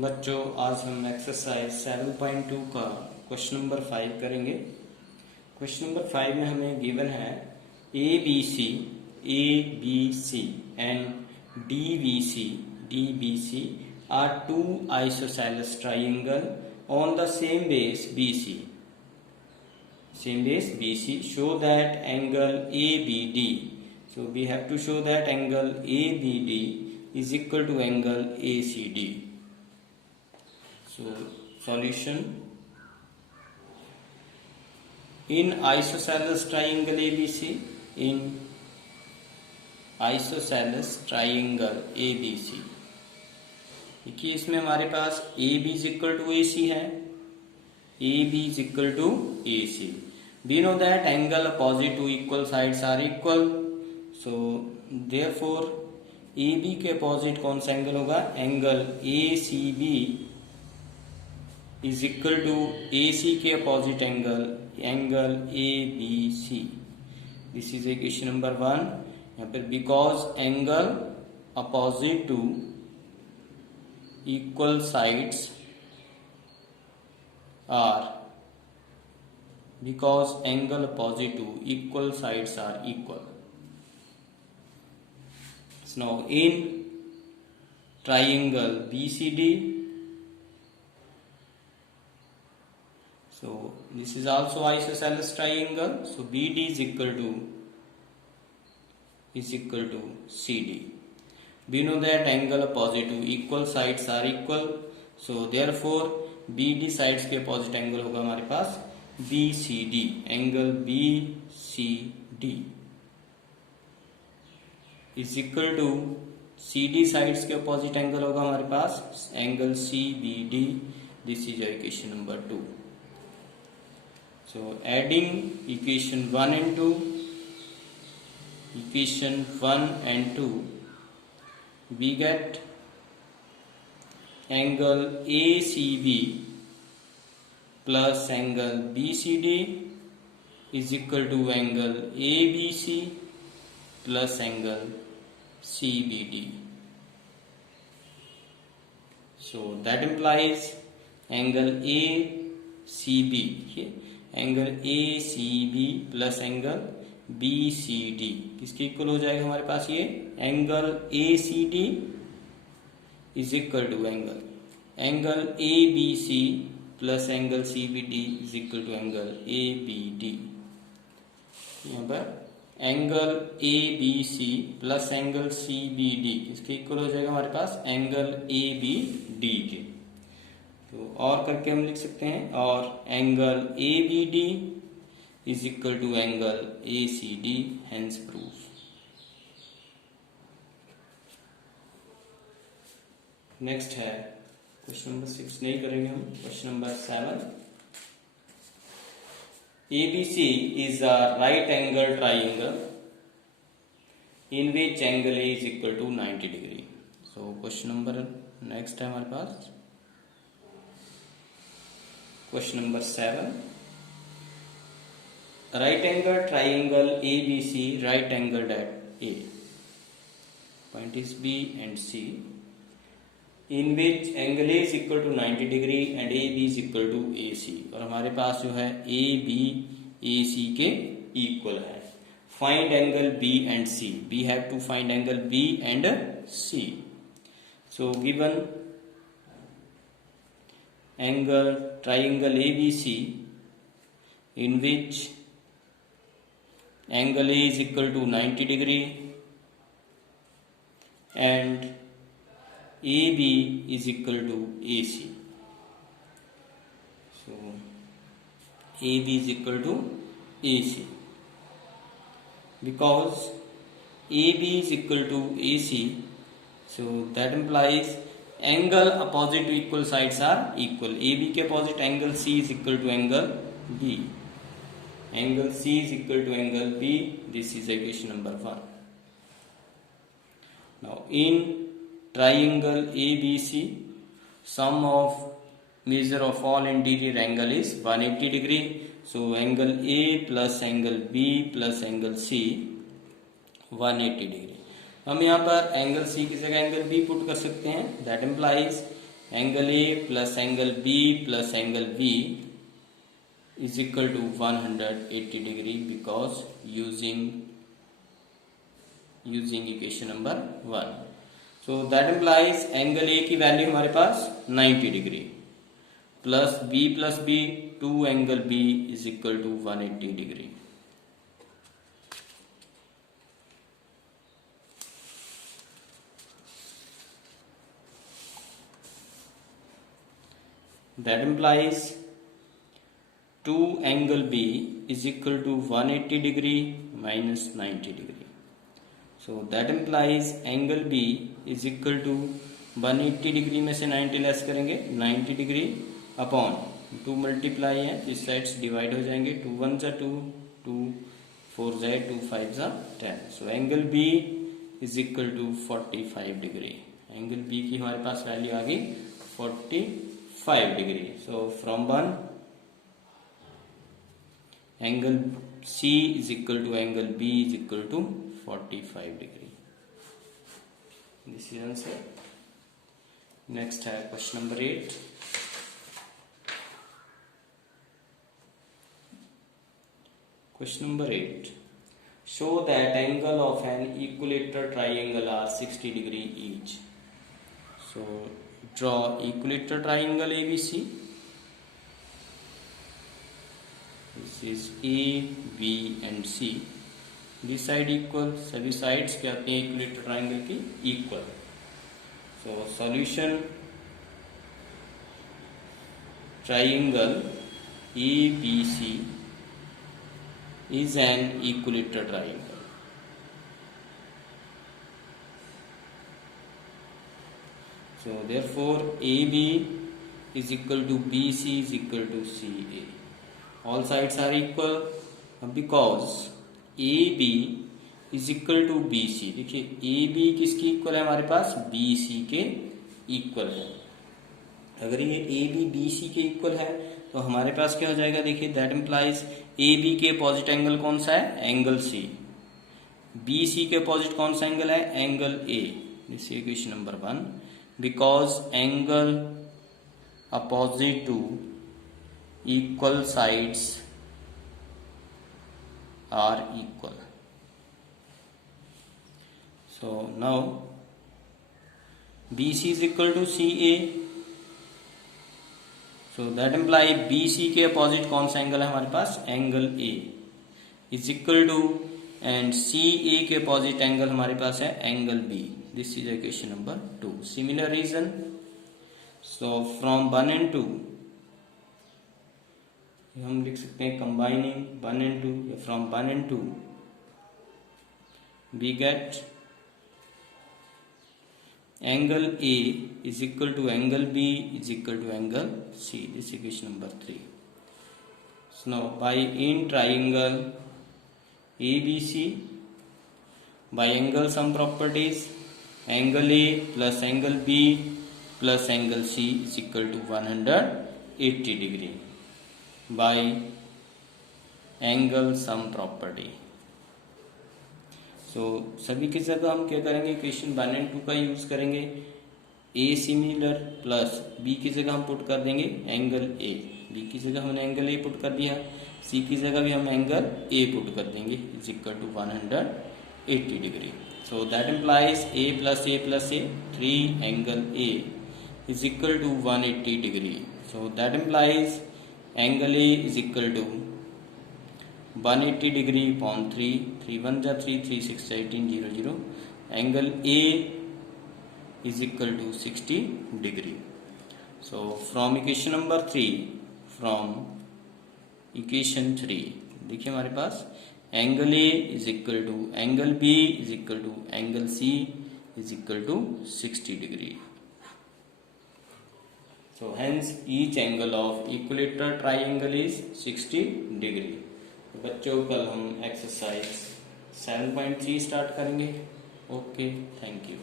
बच्चों, आज हम एक्सरसाइज 7.2 का क्वेश्चन नंबर 5 करेंगे। क्वेश्चन नंबर 5 में हमें गिवन है A B C and D B C are two isosceles triangle on the same base B C show that angle ABD. So we have to show that angle ABD is equal to angle ACD. So solution: in isosceles triangle ABC, देखिए इसमें हमारे पास AB is equal to AC है, AB is equal to AC. We know that angle opposite to equal sides are equal. So therefore AB के opposite कौन सा angle होगा? Angle ACB is equal to AC के opposite angle ABC. This is equation number 1. यहाँ पर because angle opposite to equal sides are equal. So now in triangle BCD, so this is also isosceles triangle, so BD is equal to CD. We know that angle opposite to equal sides are equal, so therefore BD sides के opposite angle होगा हमारे पास BCD, angle BCD is equal to CD sides के opposite angle होगा हमारे पास angle CBD. This is equation number 2. So adding equation 1 and 2, we get angle ACB plus angle BCD is equal to angle ABC plus angle CBD. So that implies angle ACB plus angle BCD किसके equal हो जाएगा हमारे पास? ये angle ACD is equal to angle ABC plus angle CBD is equal to angle ABD. यहाँ पर angle ABC plus angle CBD इसके equal हो जाएगा हमारे पास एंगल ABD के। तो और करके हम लिख सकते हैं, और angle ABD is equal to angle ACD, hence proof. Next है क्वेश्चन नंबर 6 नहीं करेंगे हम, question number 7. ABC is a right angle triangle in which angle A is equal to 90 degree. So question number next है हमारे पास question number 7. right angle triangle ABC right angled at A, point is B and C, in which angle A is equal to 90 degree and AB is equal to AC. और हमारे पास जो है AB AC के equal है. Find angle B and C. We have to find angle B and C. So given angle triangle ABC in which angle A is equal to 90 degree and AB is equal to AC. So AB is equal to AC. Because AB is equal to AC, so that implies angle opposite to equal sides are equal. AB के opposite angle C is equal to angle B. Angle C is equal to angle B. This is equation number 1. Now in triangle ABC, sum of measure of all interior angle is 180 degree. So angle A plus angle B plus angle C 180 degree. हम यहाँ पर angle C की जगह angle B put कर सकते हैं. That implies angle A plus angle B plus angle B is equal to 180 degree because using equation number 1. So that implies angle A की value हमारे पास 90 degree plus B 2 angle B is equal to 180 degree. That implies 2 angle B is equal to 180 degree minus 90 degree. So that implies angle B is equal to 180 degree में से 90 less करेंगे 90 degree upon 2 multiply है इस side से divide हो जाएंगे 2 1 जा 2 2 4 जाए 2 5 जा 10. So angle B is equal to 45 degree. Angle B की हमारे पास वैल्यू आ गई 45 degree. So from 1 angle C is equal to angle B is equal to 45 degree. This is answer. Next है question number 8. Question number 8. Show that angle of an equilateral triangle are 60 degree each. So draw equilateral triangle ABC. This is A, B and C. This side equal. सभी sides क्या आती हैं equilateral triangle की equal. So solution triangle ABC is an equilateral triangle. So therefore AB is equal to BC is equal to CA. All sides are equal because AB is equal to BC. देखिए AB किसकी equal है हमारे पास BC के equal है. अगर ये AB BC के equal है तो हमारे पास क्या हो जाएगा देखिए दैट इम्प्लाइज AB के अपोजिट एंगल कौन सा है एंगल C. BC के अपोजिट कौन सा एंगल है angle A. This is equation number 1 because angle opposite to equal sides are equal. So now BC is equal to CA. So that imply BC के opposite कौन सा angle है हमारे पास angle A is equal to and CA के opposite angle हमारे पास है angle B. This is equation number 2. Similar reason. So from 1 and 2 हम लिख सकते हैं कंबाइनिंग 1 and 2 या from 1 and 2 we get angle A is equal to angle B is equal to angle C. This is equation number 3. So now by in triangle ABC by angle sum properties angle A plus angle B plus angle C is equal to 180 degree. by angle sum property. So सभी की जगह हम क्या करेंगे equation 1 and 2 का use करेंगे. A similar plus B की जगह हम पुट कर देंगे एंगल A. B की जगह हमने एंगल A पुट कर दिया. C की जगह भी हम एंगल A पुट कर देंगे is equal to 180 degree. So that implies A plus A 3 angle A is equal to 180 degree. So that implies angle A is equal to 180 degree upon 3. 3 1 जा 3 3 6 18 0 0. Angle A is equal to 60 degree. So from equation number 3 देखिए हमारे पास angle A is equal to angle B is equal to angle C is equal to 60 degree. So hence each angle of equilateral triangle is 60 degree. तो बच्चों कल हम exercise 7.3 start करेंगे. Okay, thank you.